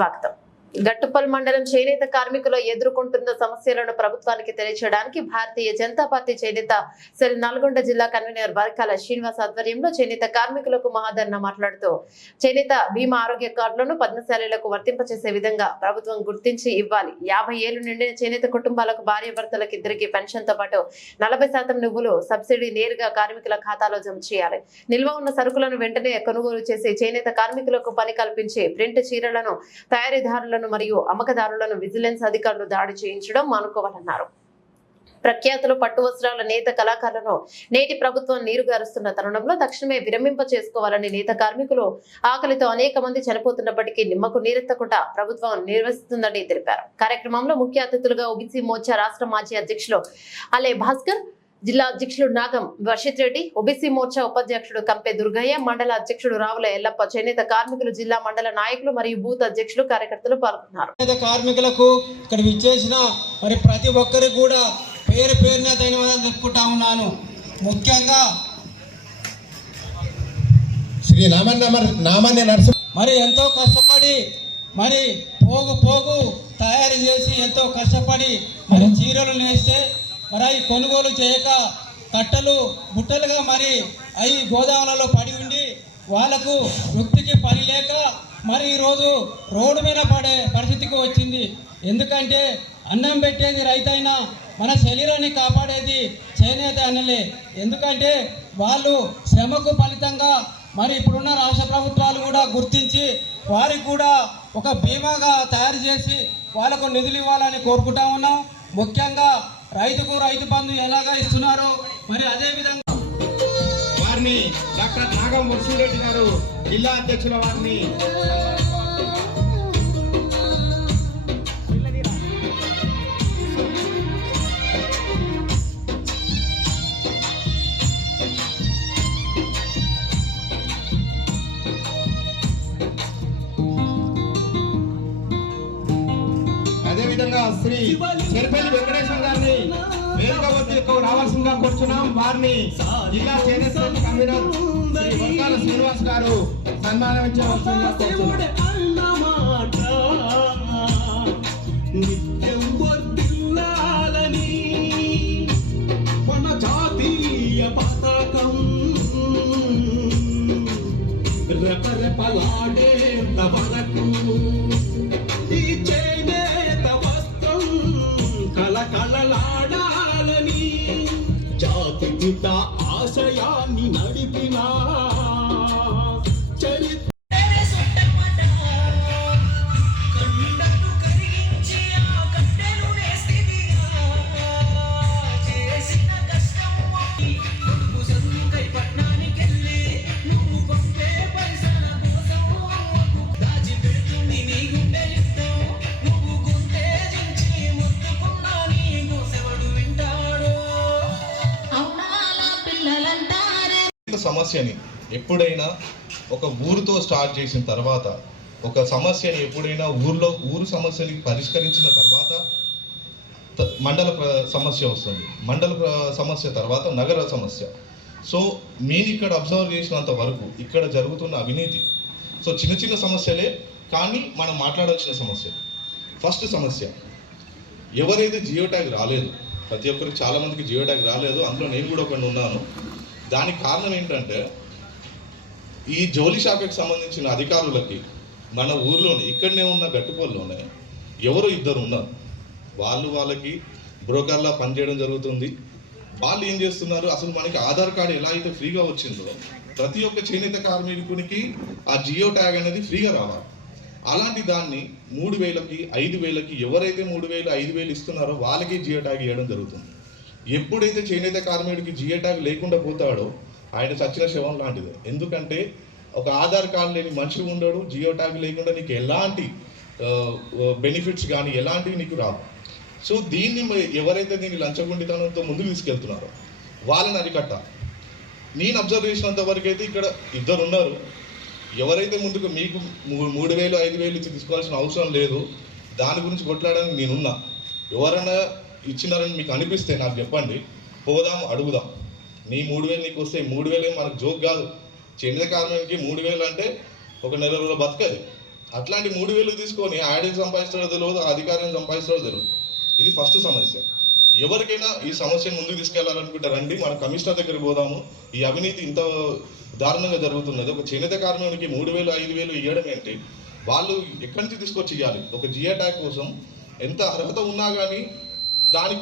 స్వాగతం. గట్టుపల్ మండలం చేనేత కార్మికులు ఎదుర్కొంటున్న సమస్యలను ప్రభుత్వానికి తెలియజేయడానికి భారతీయ జనతా పార్టీ చేనేత సెల్ నల్గొండ జిల్లా కన్వీనర్ వర్కాల శ్రీనివాస్ ఆధ్వర్యంలో చేనేత కార్మికులకు మహాధరణ మాట్లాడుతూ చేనేత బీమా ఆరోగ్య కార్డులను పద్మశాలీలకు వర్తింపచేసే విధంగా ప్రభుత్వం గుర్తించి ఇవ్వాలి. 50 ఏళ్లు నిండిన చేనేత కుటుంబాలకు భార్యాభర్తలకు ఇద్దరికి పెన్షన్ తో పాటు 40% నువ్వులు సబ్సిడీ నేరుగా కార్మికుల ఖాతాలో జమ చేయాలి. నిల్వ ఉన్న సరుకులను వెంటనే కొనుగోలు చేసి చేనేత కార్మికులకు పని కల్పించి ప్రింట్ చీరలను తయారీదారులను మరియు అమ్మకదారులను విజిలెన్స్ అధికారులు దాడి చేయించడం మానుకోవాలన్నారు. ప్రఖ్యాతులు పట్టు వస్త్రాల నేత కళాకారులను నేటి ప్రభుత్వం నీరుగారుస్తున్న తరుణంలో తక్షణమే విరమింప చేసుకోవాలని నేత కార్మికులు ఆకలితో అనేక మంది చనిపోతున్నప్పటికీ నిమ్మకు నీరెత్తకుండా ప్రభుత్వం నిర్వహిస్తుందని తెలిపారు. కార్యక్రమంలో ముఖ్య అతిథులుగా ఓబీసీ మోర్చా రాష్ట్ర మాజీ అధ్యక్షులు అలే భాస్కర్, జిల్లా అధ్యక్షుడు నాగం వర్షిత్ రెడ్డి, ఓబీసీ మోర్చా ఉపాధ్యక్షుడు కంపె దుర్గయ్య, మండల అధ్యక్షుడు రావుల ఎల్లప్ప, చేనేత కార్మికులు జిల్లా మండల నాయకులు మరియు బూత్ అధ్యక్షులు కార్యకర్తలు పాల్గొన్నారు. కార్మికులకు ఇక్కడ విచ్చేసిన మరి ప్రతి ఒక్కరికి కూడా పేరు పేరున ధన్యవాదాలు చెప్పుకుంటా ఉన్నాను. ముఖ్యంగా శ్రీ నామాన్య నరసింహ మరి ఎంతో కష్టపడి మరి పోగు తయారు చేసి ఎంతో కష్టపడి మరి చీరలు నేస్తే మరి అవి కొనుగోలు చేయక కట్టలు బుట్టలుగా మరి అవి గోదాములలో పడి ఉండి వాళ్ళకు వృత్తికి పని లేక మరి ఈరోజు రోడ్డు మీద పడే పరిస్థితికి వచ్చింది. ఎందుకంటే అన్నం పెట్టేది రైతైనా మన శరీరాన్ని కాపాడేది చేనేత అన్నలే. ఎందుకంటే వాళ్ళు శ్రమకు ఫలితంగా మరి ఇప్పుడున్న రాష్ట్ర ప్రభుత్వాలు కూడా గుర్తించి వారికి కూడా ఒక బీమాగా తయారు చేసి వాళ్ళకు నిధులు ఇవ్వాలని కోరుకుంటా ఉన్నాం. ముఖ్యంగా రైతుకు రైతు బంధు ఎలాగా ఇస్తున్నారో మరి అదే విధంగా వారిని డాక్టర్ నాగం వర్షిత్ రెడ్డి గారు జిల్లా అధ్యక్షుల వారిని అదేవిధంగా శ్రీ చెర్పల్లి వెంకటేశ్వర గారిని వేదిక వద్దకు రావాల్సిందిగా కోరుచున్నాం. వారిని జిల్లా చేనేత కన్వీనర్ శ్రీ వర్కాల శ్రీనివాస్ గారు సన్మానించవలసిందిగా కోరుచున్నాం. జాతిపిత ఆశయాన్ని నడిపిన సమస్యని ఎప్పుడైనా ఒక ఊరుతో స్టార్ట్ చేసిన తర్వాత, ఒక సమస్యని ఎప్పుడైనా ఊరు సమస్యని పరిష్కరించిన తర్వాత మండల సమస్య వస్తుంది. మండల సమస్య తర్వాత నగర సమస్య. సో నేను ఇక్కడ అబ్జర్వ్ చేసినంత వరకు ఇక్కడ జరుగుతున్న అవినీతి, సో చిన్న చిన్న సమస్యలే కానీ మనం మాట్లాడాల్సిన సమస్య. ఫస్ట్ సమస్య, ఎవరైతే జియో ట్యాగ్ రాలేదు, ప్రతి ఒక్కరికి చాలామందికి జియో ట్యాగ్ రాలేదు, అందులో నేను కూడా ఒకటి ఉన్నాను. దానికి కారణం ఏంటంటే ఈ జౌలి శాఖకు సంబంధించిన అధికారులకి మన ఊర్లోనే ఇక్కడనే ఉన్న గట్టుపల్లిలోనే ఎవరో ఇద్దరు ఉన్నారు. వాళ్ళకి బ్రోకర్లా పనిచేయడం జరుగుతుంది. వాళ్ళు ఏం చేస్తున్నారు, అసలు మనకి ఆధార్ కార్డు ఎలా అయితే ఫ్రీగా వచ్చిందో ప్రతి ఒక్క చేనేత కార్మికునికి ఆ జియో ట్యాగ్ అనేది ఫ్రీగా రావాలి. అలాంటి దాన్ని 3000కి 5000కి ఎవరైతే 3000 5000 ఇస్తున్నారో వాళ్ళకి జియో ట్యాగ్ ఇవ్వడం జరుగుతుంది. ఎప్పుడైతే చేనేత కార్మికుడికి జియో ట్యాగ్ లేకుండా పోతాడో ఆయన చచ్చిన శవం లాంటిది. ఎందుకంటే ఒక ఆధార్ కార్డు లేని మనిషి ఉండడు, జియో ట్యాగ్ లేకుండా నీకు ఎలాంటి బెనిఫిట్స్ కానీ ఎలాంటివి నీకు రావు. సో దీన్ని ఎవరైతే దీన్ని లంచగొండితనంతో ముందుకు తీసుకెళ్తున్నారో వాళ్ళని అరికట్టాలి. నేను అబ్జర్వ్ చేసినంత వరకు అయితే ఇక్కడ ఇద్దరు ఉన్నారు. ఎవరైతే ముందుకు మీకు 3000 5000 ఇచ్చి తీసుకోవాల్సిన అవసరం లేదు, దాని గురించి కొట్లాడడానికి నేనున్నా. ఎవరైనా ఇచ్చినారని మీకు అనిపిస్తే నాకు చెప్పండి, పోదాం అడుగుదాం. నీ 3000 నీకు వస్తే 3000 మనకు జోక్ కాదు. చేనేత కార్మికుడికి 3000 అంటే ఒక నెల రోజుల బతకది. అట్లాంటి 3,000 తీసుకొని ఆడిని సంపాదిస్తాడో తెలియదు, అధికారిని సంపాదిస్తాడో తెలియదు. ఇది ఫస్ట్ సమస్య. ఎవరికైనా ఈ సమస్యను ముందుకు తీసుకెళ్లాలనుకుంటారండి, మన కమిషనర్ దగ్గరికి పోదాము. ఈ అవినీతి ఇంత దారుణంగా జరుగుతున్నది. ఒక చేనేత కార్మికునికి 3,000 5,000 ఇవ్వడం ఏంటి? వాళ్ళు ఎక్కడి నుంచి తీసుకొచ్చి ఇవ్వాలి? ఒక జియా ట్యాగ్ కోసం ఎంత అర్హత ఉన్నా కానీ దానికి